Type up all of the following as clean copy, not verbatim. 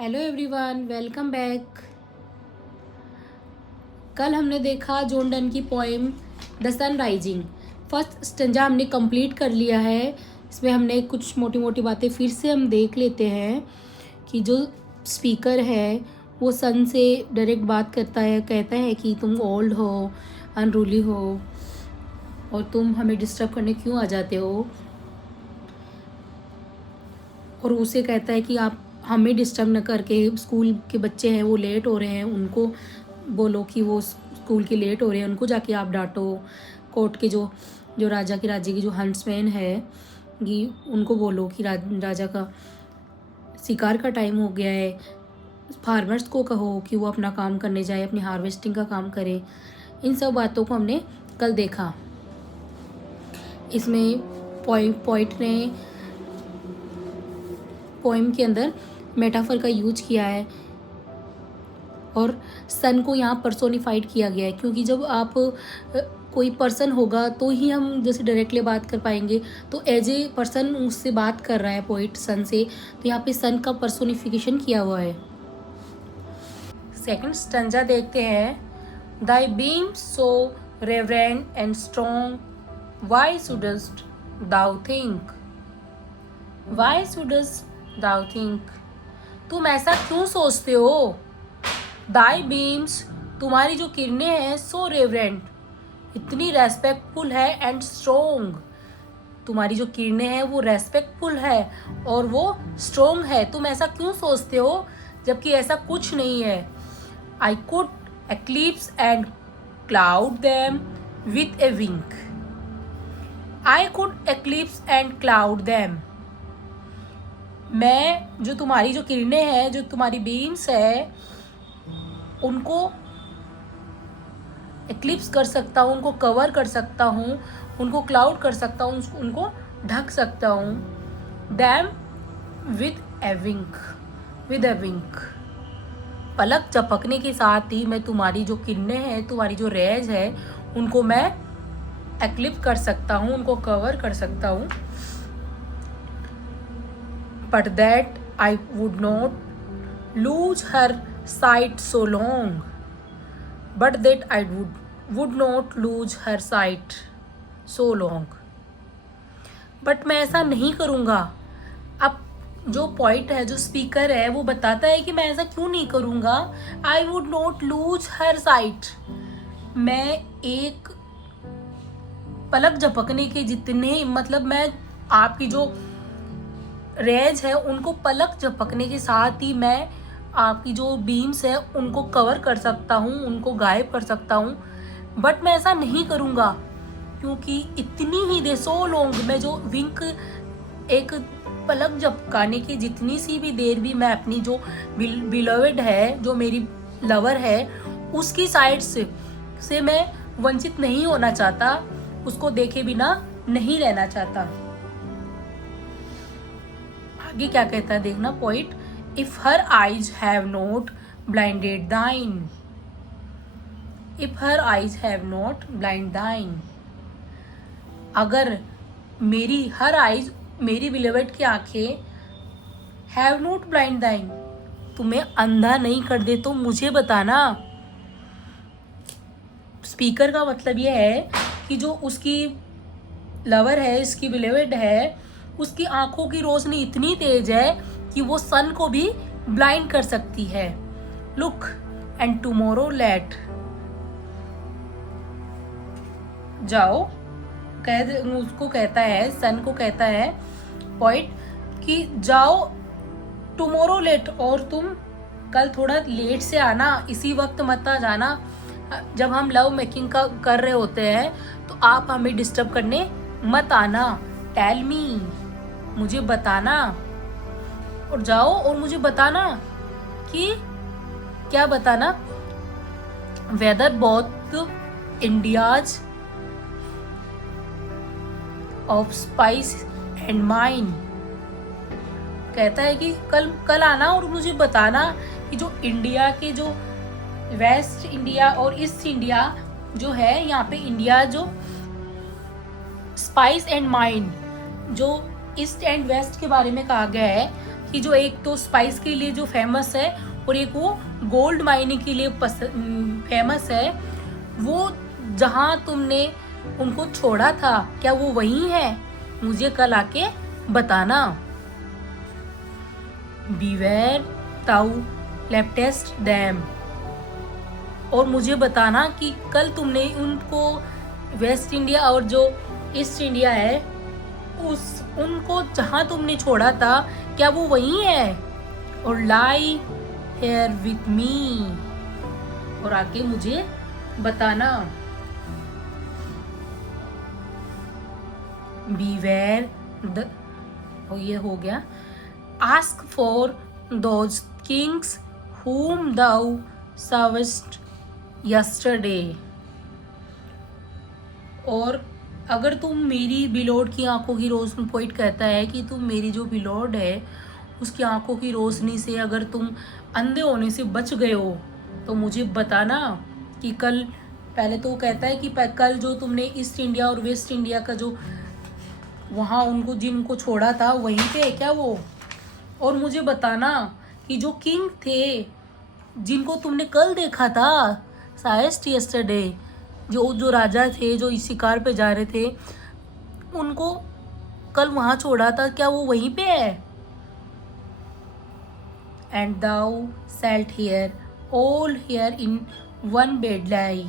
Hello everyone, welcome back. कल हमने देखा जॉन डन की poem the sun rising. First stanza हमने कंप्लीट कर लिया है। इसमें हमने कुछ मोटी मोटी बातें फिर से हम देख लेते हैं कि जो स्पीकर है वो सन से डायरेक्ट बात करता है, कहता है कि तुम ओल्ड हो, अनरूली हो और तुम हमें डिस्टर्ब करने क्यों आ जाते हो। और उसे कहता है कि आप हमें डिस्टर्ब न करके स्कूल के बच्चे हैं वो लेट हो रहे हैं, उनको बोलो कि वो स्कूल के लेट हो रहे हैं, उनको जाके आप डांटो। कोर्ट के जो जो राजा की राज्य की जो हंट्समैन है कि उनको बोलो कि राजा का शिकार का टाइम हो गया है। फार्मर्स को कहो कि वो अपना काम करने जाए, अपनी हार्वेस्टिंग का काम करे। इन सब बातों को हमने कल देखा। इसमें पोइट ने पोएम के अंदर मेटाफर का यूज किया है और सन को यहाँ पर्सोनिफाइड किया गया है, क्योंकि जब आप कोई पर्सन होगा तो ही हम जैसे डायरेक्टली बात कर पाएंगे। तो एज ए पर्सन उससे बात कर रहा है पोइट सन से, तो यहाँ पे सन का पर्सोनिफिकेशन किया हुआ है। सेकंड स्टंजा देखते हैं। Thy beam so reverend and strong, why shouldst thou think, why shouldst thou think, तुम ऐसा क्यों सोचते हो। दाई बीम्स, तुम्हारी जो किरणें हैं, सो रेवरेंट, इतनी रेस्पेक्टफुल है, एंड स्ट्रोंग, तुम्हारी जो किरणें हैं वो रेस्पेक्टफुल है और वो स्ट्रोंग है। तुम ऐसा क्यों सोचते हो जबकि ऐसा कुछ नहीं है। I could eclipse and cloud them with a wink, I could eclipse and cloud them, मैं जो तुम्हारी जो किरणें हैं, जो तुम्हारी बीम्स है, उनको एक्लिप्स कर सकता हूँ, उनको कवर कर सकता हूँ, उनको क्लाउड कर सकता हूँ, उनको ढक सकता हूँ। Them with a wink, with a wink, पलक झपकने के साथ ही मैं तुम्हारी जो किरणें हैं, तुम्हारी जो रेज है, उनको मैं एक्लिप्स कर सकता हूँ, उनको कवर कर सकता हूँ। But that I would not lose her sight so long. But that I would not lose her sight so long. But मैं ऐसा नहीं करूँगा। अब जो पॉइंट है, जो स्पीकर है, वो बताता है कि मैं ऐसा क्यों नहीं करूँगा। I would not lose her sight. मैं एक पलक झपकने के जितने, मतलब मैं आपकी जो रेज है उनको पलक झपकने के साथ ही मैं आपकी जो बीम्स है उनको कवर कर सकता हूँ, उनको गायब कर सकता हूँ। बट मैं ऐसा नहीं करूँगा क्योंकि इतनी ही देर, सो लॉन्ग, मैं जो विंक, एक पलक झपकाने की जितनी सी भी देर भी मैं अपनी जो बिलोवेड है, जो मेरी लवर है, उसकी साइड से मैं वंचित नहीं होना चाहता, उसको देखे बिना नहीं रहना चाहता। आगे क्या कहता है देखना poet. If her eyes have not blinded thine, if her eyes have not blind thine, अगर मेरी हर आईज, मेरी बिलोवेड की आंखें, हैव नॉट ब्लाइंड दाइन, तुम्हें अंधा नहीं कर दे तो मुझे बताना। स्पीकर का मतलब यह है कि जो उसकी लवर है, इसकी बिलोवेड है, उसकी आंखों की रोशनी इतनी तेज है कि वो सन को भी ब्लाइंड कर सकती है। लुक एंड टुमारो लेट, जाओ, उसको कहता है, सन को कहता है पॉइंट कि जाओ टुमारो लेट, और तुम कल थोड़ा लेट से आना, इसी वक्त मत आ जाना। जब हम लव मेकिंग का कर रहे होते हैं तो आप हमें डिस्टर्ब करने मत आना। टेल मी, मुझे बताना, और जाओ और मुझे बताना कि क्या बताना। Whether both Indias of spice and mine, कहता है कि कल आना और मुझे बताना कि जो इंडिया के, जो वेस्ट इंडिया और ईस्ट इंडिया जो है, यहाँ पे इंडिया जो स्पाइस एंड माइन, जो ईस्ट एंड वेस्ट के बारे में कहा गया है कि जो एक तो स्पाइस के लिए जो फेमस है और एक वो गोल्ड माइनिंग के लिए फेमस है, वो जहाँ तुमने उनको छोड़ा था क्या वो वही है? मुझे कल आके बताना। बीवेयर ताउ लेप्टेस्ट डैम, और मुझे बताना कि कल तुमने उनको वेस्ट इंडिया और जो ईस्ट इंडिया है उनको जहाँ तुमने छोड़ा था क्या वो वही है? और लाई हेयर विथ मी, और आके मुझे बताना। बीवेयर द, ये हो गया। Ask for those Kings whom thou sawest yesterday, और अगर तुम मेरी बिलोड की आंखों की रोशनी, पोइट कहता है कि तुम मेरी जो बिलोड है उसकी आंखों की रोशनी से अगर तुम अंधे होने से बच गए हो तो मुझे बताना कि कल, पहले तो कहता है कि कल जो तुमने ईस्ट इंडिया और वेस्ट इंडिया का जो वहाँ उनको जिनको छोड़ा था वहीं पे है क्या वो? और मुझे बताना कि जो किंग थे जिनको तुमने कल देखा था, साइस्ट यस्टरडे, जो राजा थे जो इस शिकार पे जा रहे थे, उनको कल वहाँ छोड़ा था क्या वो वहीं पे है? And thou shalt hear all here in one bed lay.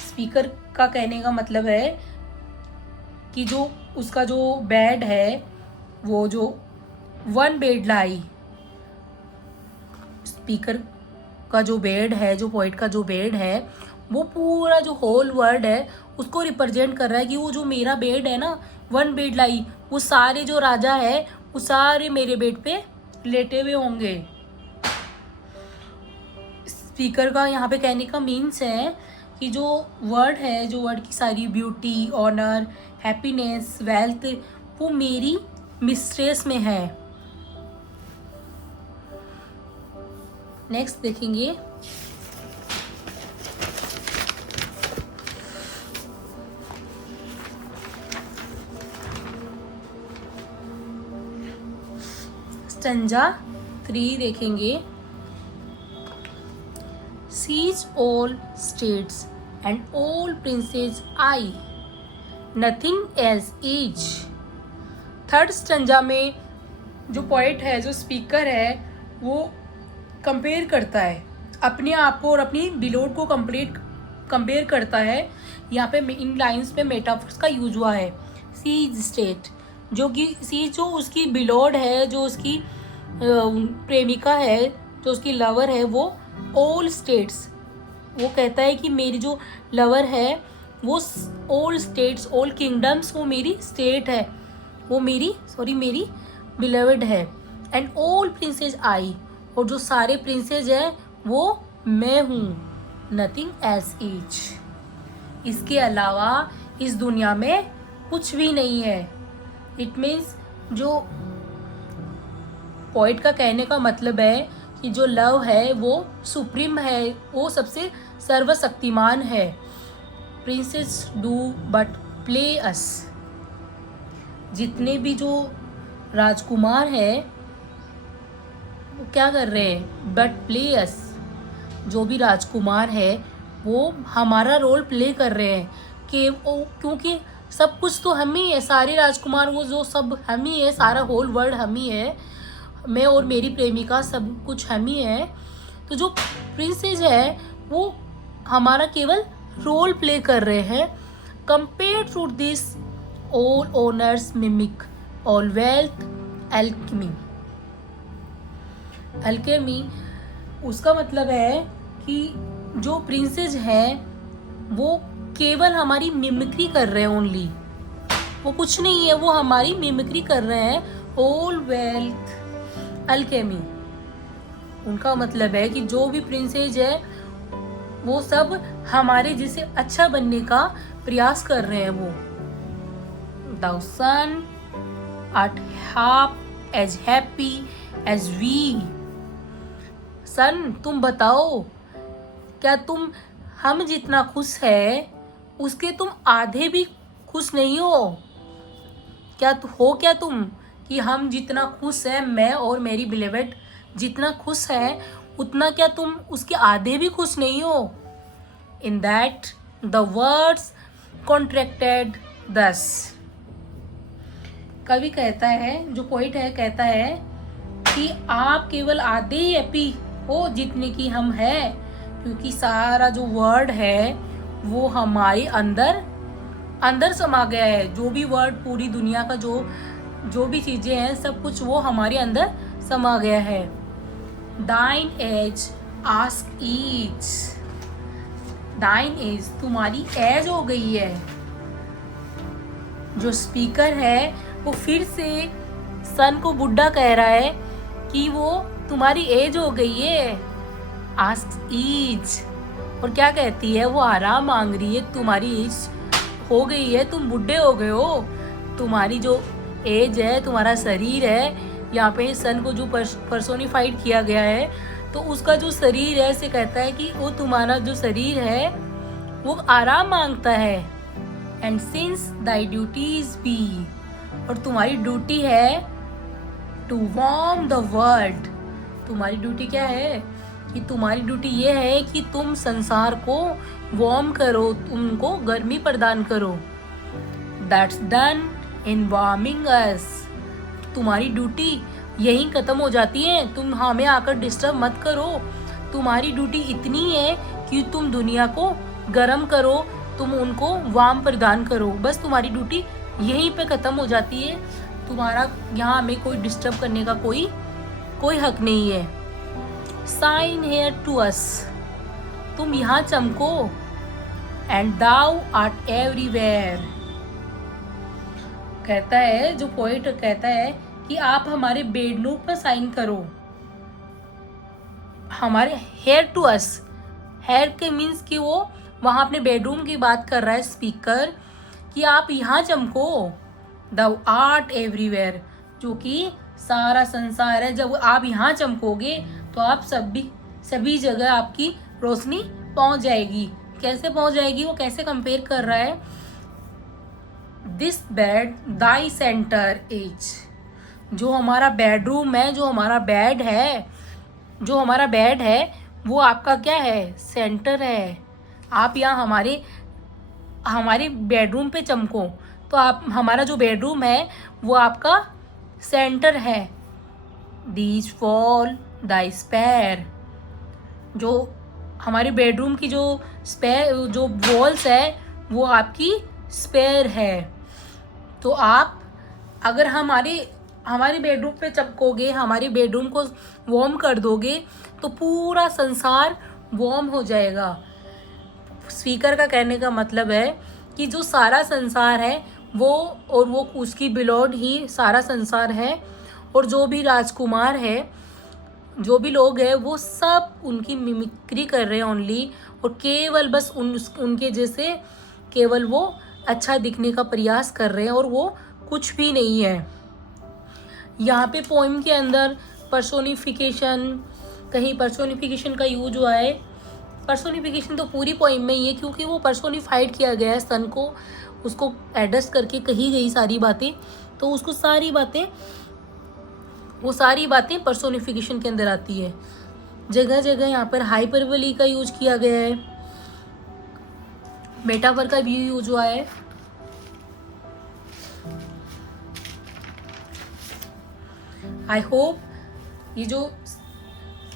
Speaker का कहने का मतलब है कि जो उसका जो बेड है वो जो वन बेड लाई, स्पीकर का जो बेड है, जो पोइट का जो बेड है, वो पूरा जो होल वर्ड है उसको रिप्रेजेंट कर रहा है कि वो जो मेरा बेड है ना, वन बेड लाई, वो सारे जो राजा है वो सारे मेरे बेड पे लेटे हुए होंगे। स्पीकर का यहाँ पे कहने का मीन्स है कि जो वर्ड है, जो वर्ड की सारी ब्यूटी, ऑनर, हैप्पीनेस, वेल्थ, वो मेरी मिस्ट्रेस में है। नेक्स्ट देखेंगे स्टंजा 3 देखेंगे। She's all states and all princes I, nothing else is. Third stanza में जो पोइट है, जो स्पीकर है, वो कंपेयर करता है अपने आप को और अपनी बिलोड को कंपेयर करता है। यहाँ पे इन लाइंस पे मेटाफर्स का यूज हुआ है। सीज स्टेट, जो कि सीज जो उसकी बिलोड है, जो उसकी प्रेमिका है, जो उसकी लवर है, वो ऑल स्टेट्स, वो कहता है कि मेरी जो लवर है वो ऑल स्टेट्स, ऑल किंगडम्स, वो मेरी स्टेट है, वो मेरी बिलवड है। एंड ऑल प्रिंसेस आई, और जो सारे प्रिंसेस हैं वो मैं हूँ। नथिंग एज इच, इसके अलावा इस दुनिया में कुछ भी नहीं है। इट मीन्स जो पोइट का कहने का मतलब है कि जो लव है वो सुप्रीम है, वो सबसे सर्वशक्तिमान है। प्रिंसेस डू बट प्ले अस, जितने भी जो राजकुमार है वो क्या कर रहे हैं? बट प्ले अस, जो भी राजकुमार है वो हमारा रोल प्ले कर रहे हैं कि क्योंकि सब कुछ तो हम ही है, सारे राजकुमार वो जो सब हम ही है, सारा होल वर्ल्ड हम ही है, मैं और मेरी प्रेमिका सब कुछ हम ही है। तो जो प्रिंसेस है वो हमारा केवल रोल प्ले कर रहे हैं। Compare to this all honour's mimic all wealth alchemy. Alchemy उसका मतलब है कि जो प्रिंसेस हैं वो केवल हमारी मिमिक्री कर रहे हैं, ओनली, वो कुछ नहीं है, वो हमारी मिमिक्री कर रहे हैं। ऑल वेल्थ एल्केमी, उनका मतलब है कि जो भी प्रिंसेस है वो सब हमारे जैसे अच्छा बनने का प्रयास कर रहे हैं। वो the sun art half as happy as we. Sun तुम बताओ, क्या तुम हम जितना खुश है उसके तुम आधे भी खुश नहीं हो? क्या हो क्या तुम? कि हम जितना खुश हैं, मैं और मेरी बिलीवेड जितना खुश है, उतना क्या तुम उसके आधे भी खुश नहीं हो? In that the words contracted दस। कवि कहता है, जो पोइट है, कहता है कि आप केवल आधे ही हैप्पी हो जितने की हम हैं, क्योंकि सारा जो वर्ड है वो हमारे अंदर अंदर समा गया है। जो भी वर्ड, पूरी दुनिया का जो भी चीज़ें हैं, सब कुछ वो हमारे अंदर समा गया है। Thine age ask ease, thine age, तुम्हारी एज हो गई है। जो स्पीकर है वो फिर से सन को बुढ़ा कह रहा है कि वो तुम्हारी एज हो गई है। आस्क ईच, और क्या कहती है? वो आराम मांग रही है, तुम्हारी एज हो गई है, तुम बुढ़े हो गए हो। तुम्हारी जो एज है, तुम्हारा शरीर है, यहाँ पे सन को जो पर्सोनिफाइड किया गया है, तो उसका जो शरीर है से कहता है कि वो तुम्हारा जो शरीर है वो आराम मांगता है। And since thy duties be, और तुम्हारी ड्यूटी है टू वार्म द वर्ल्ड। तुम्हारी ड्यूटी क्या है? कि तुम्हारी ड्यूटी ये है कि तुम संसार को वार्म करो, उनको गर्मी प्रदान करो। दैट्स डन इन वार्मिंग अस। तुम्हारी ड्यूटी यहीं ख़त्म हो जाती है, तुम हमें आकर डिस्टर्ब मत करो। तुम्हारी ड्यूटी इतनी है कि तुम दुनिया को गर्म करो, तुम उनको वार्म प्रदान करो। बस तुम्हारी ड्यूटी यहीं पे ख़त्म हो जाती है। तुम्हारा यहाँ हमें कोई डिस्टर्ब करने का कोई हक नहीं है। साइन हेयर टू अस, तुम यहाँ चमको। एंड दाउ आर्ट एवरीवेयर, कहता है, जो पोइट कहता है कि आप हमारे बेडरूम पर साइन करो। हमारे हेयर टू अस, हेयर के मीन्स कि वो वहाँ अपने बेडरूम की बात कर रहा है स्पीकर, कि आप यहाँ चमको। द आर्ट एवरीवेयर, जो कि सारा संसार है। जब आप यहाँ चमकोगे तो आप सभी जगह आपकी रोशनी पहुँच जाएगी। कैसे पहुँच जाएगी? वो कैसे कंपेयर कर रहा है? This bed thy centre is, जो हमारा बेडरूम है, जो हमारा बेड है, वो आपका क्या है? सेंटर है। आप यहाँ हमारे बेडरूम पे चमको, तो आप, हमारा जो बेडरूम है वो आपका सेंटर है। दीज फॉल दाई स्पेयर, जो हमारे बेडरूम की जो वॉल्स है वो आपकी स्पेयर है। तो आप अगर हमारे बेडरूम पे चमकोगे, हमारे बेडरूम को वार्म कर दोगे, तो पूरा संसार वार्म हो जाएगा। स्पीकर का कहने का मतलब है कि जो सारा संसार है वो उसकी बिलोड ही सारा संसार है, और जो भी राजकुमार है, जो भी लोग हैं, वो सब उनकी मिमिक्री कर रहे हैं ओनली, और केवल बस उनके जैसे केवल वो अच्छा दिखने का प्रयास कर रहे हैं, और वो कुछ भी नहीं है। यहाँ पे पोइम के अंदर कहीं पर्सोनिफिकेशन का यूज हुआ है। पर्सोनिफिकेशन तो पूरी पोइम में ही है, क्योंकि वो पर्सोनिफाइड किया गया है सन को, उसको एड्रेस करके कही गई सारी बातें, तो उसको सारी बातें पर्सोनिफिकेशन के अंदर आती है। जगह जगह यहाँ पर हाइपरबोली का यूज किया गया है, मेटाफर का भी यूज हुआ है। आई होप ये जो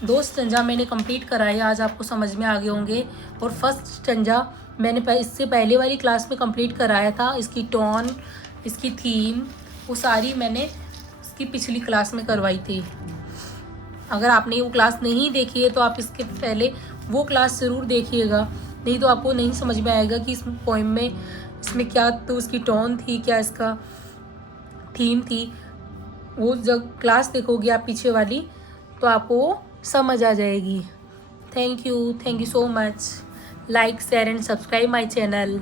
2 स्टंजा मैंने कंप्लीट कराए आज आपको समझ में आ गए होंगे। और फर्स्ट स्टंजा मैंने इससे पहले वाली क्लास में कंप्लीट कराया था। इसकी टोन, इसकी थीम, वो सारी मैंने इसकी पिछली क्लास में करवाई थी। अगर आपने वो क्लास नहीं देखी है तो आप इसके पहले वो क्लास ज़रूर देखिएगा, नहीं तो आपको नहीं समझ में आएगा कि इस पोइम में इसमें क्या तो उसकी टोन थी, क्या इसका थीम थी। वो जब क्लास देखोगे आप पीछे वाली तो आपको वो समझ आ जाएगी। Thank you so much. Like, share and subscribe my channel.